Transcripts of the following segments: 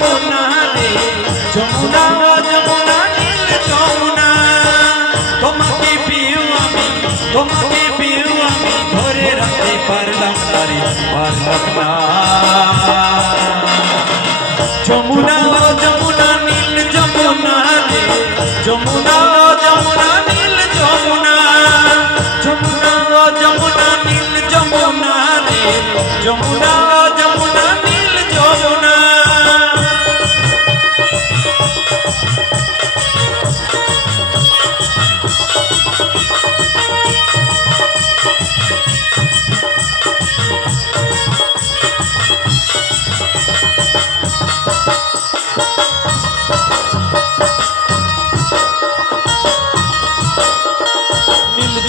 যমুনা রে যমুনা যমুনা নীল যমুনা তোমাকে পেয়েও আমি ধরে রাখতে পারলাম না রে পারলাম না যমুনা যমুনা নীল যমুনা রে যমুনা যমুনা নীল যমুনা যমুনা যমুনা নীল যমুনা রে যমুনা যমুনা নীল যমুনা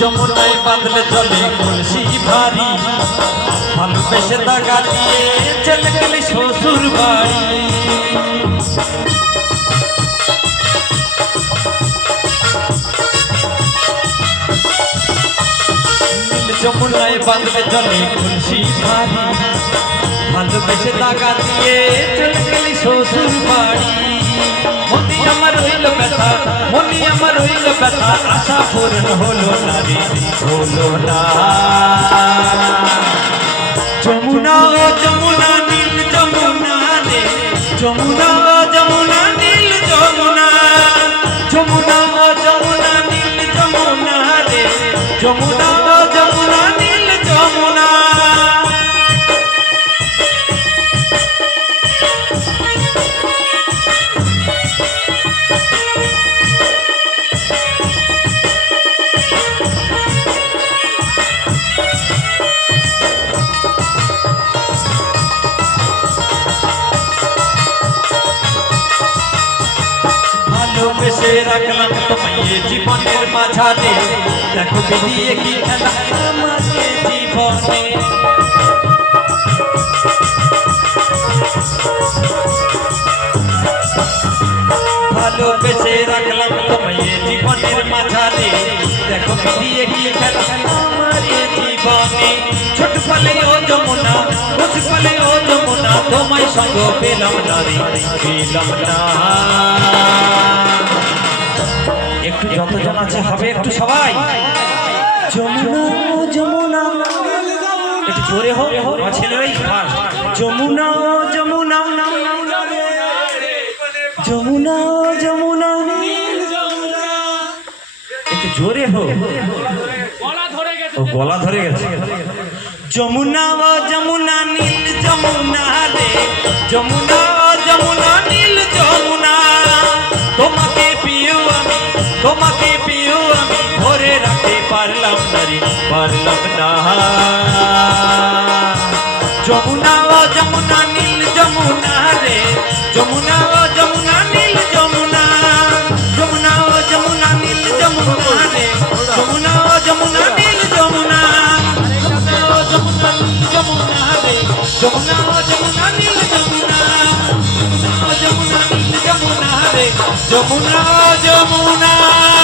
যমুনায় বাঁধলে চলে কলসি ভারী ভালোবেসে দাগা দিয়ে চলে গেলি শ্বশুর বাড়ি যমুনায় বাঁধলে চলে কলসি ভারী ভালোবেসে দাগা দিয়ে চলে গেলি শ্বশুর বাড়ি মনি আমার হইল ব্যথা আশা পূর্ণ হলো না রে হলো না যমুনা যমুনা নীল যমুনা রে যমুনা যমুনা নীল যমুনা যমুনা যমুনা নীল যমুনা রে যমুনা যমুনা নীল যমুনা ভালোবেসে রাখলাম তোমায় জীবনের মাঝারে দেখো বেরিয়ে কি খেলা আমার জীবনে ভালোবেসে রাখলাম তোমায় জীবনের মাঝারে দেখো বেরিয়ে কি খেলা আমার জীবনে ছোট ফলে ও যমুনা ছোট ফলে ও যমুনা তোমায় সঙ্গ পেলাম না রে পেলাম না একটু যতজন আছে হবে একটু সবাই যমুনা যমুনা একটু জোরে হোক আমার ছেলেরাই যমুনা যমুনা যমুনা যমুনা একটু জোরে হোক গলা ধরে গেছে যমুনা যমুনা নীল যমুনা রে যমুনা যমুনা নীল যমুনা তোমাকে পেয়েও আমি ধরে রাখতে পারলাম না রে পারলাম না যমুনা যমুনা নীল যমুনা রে যমুনা যমুনা নীল যমুনা যমুনা যমুনা নীল যমুনা রে যমুনা যমুনা নীল যমুনা যমুনা যমুনা রে যমুনা যমুনা নীল যমুনা যমুনা নীল যমুনা রে যমুনা যমুনা